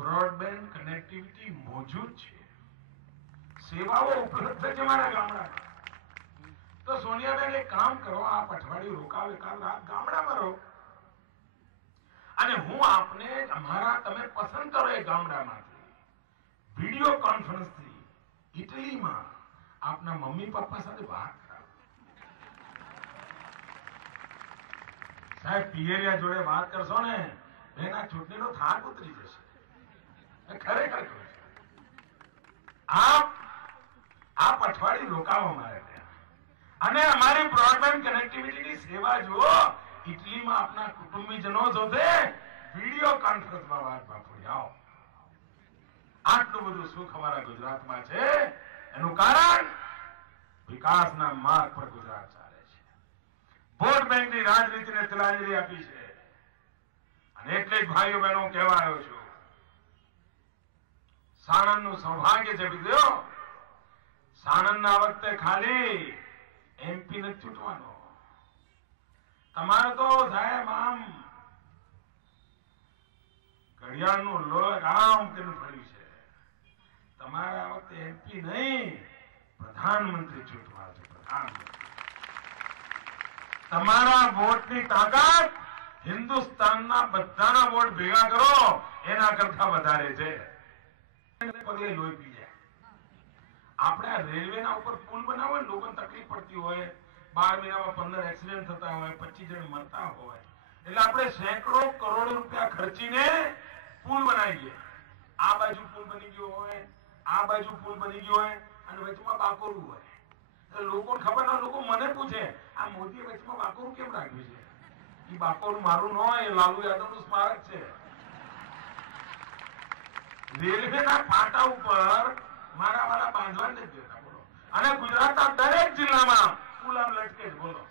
Broadband connectivity મોજૂદ છે, સેવાઓ ઉપલબ્ધ છે મારા ગામડામાં. તો સોનિયાબેન એક કામ કરો, આ અઠવાડિયું રોકાવે, કાલ રાત ગામડામાં રહો અને હું આપને અમારા તમે પસંદ કરો એ ગામડામાંથી વિડીયો કોન્ફરન્સથી ઇટલીમાં આપના મમ્મી પપ્પા સાથે વાત કરાવો. સાહેબ પિયરિયા જોડે વાત કરશો ને એના ચૂંટણીનો થાક ઉતરી જશે. ખરેખર આપ અઠવાડિયું રોકાવો મારે ત્યાં અને અમારી બ્રોડબેન્ડ કનેક્ટિવિટીની સેવા જુઓ. ઇટલીમાં આપના કુટુંબીજનો સાથે વિડીયો કોન્ફરન્સમાં વાત વાપરી આવો. આટલું બધું સુખ અમારા ગુજરાતમાં છે. એનું કારણ વિકાસના માર્ગ પર ગુજરાત ચાલે છે. વોટ બેંકની રાજનીતિને તિલાંજલિ આપી છે અને એટલે જ ભાઈઓ બહેનો કહેવા આવ્યો છું, સાણંદનું સૌભાગ્ય છે બીજો. સાણંદના વખતે ખાલી એમપી નથી ચૂંટવાનો. તમારે તો સાહેબ આમ ઘડિયાળનું લોક આમ કરીને ફર્યું છે. તમારે આ વખતે એમપી નહીં, પ્રધાનમંત્રી ચૂંટવા છે. પ્રધાનમંત્રી તમારા વોટની તાકાત હિન્દુસ્તાનના બધાના વોટ ભેગા કરો એના કરતા વધારે છે. પગલે લોહી પી જાય. આપણે આ રેલવેના ઉપર પુલ બનાવો, લોકોને તકલીફ પડતી હોય, 12 મહિનામાં 15 એક્સિડન્ટ થતા હોય, 25 જણ મરતા હોય, એટલે આપણે સેંકડો કરોડો રૂપિયા ખર્ચીને પુલ બનાવીએ. આ બાજુ પુલ બની ગયો હોય, આ બાજુ પુલ બની ગયો હોય અને વચમાં બાકોરું હોય. એટલે લોકોને ખબર ના, લોકો મને પૂછે આ મોદીએ વચમાં બાકોરું કેમ રાખ્યું છે? એ બાકોરું મારું ન હોય, લાલુ યાદવનું સ્મારક છે. રેલવેના ફાટા ઉપર મારા વાળા બાંધવા નથી દેતા બોલો. અને ગુજરાતના દરેક જિલ્લામાં પુલ આમ લટકે છે બોલો.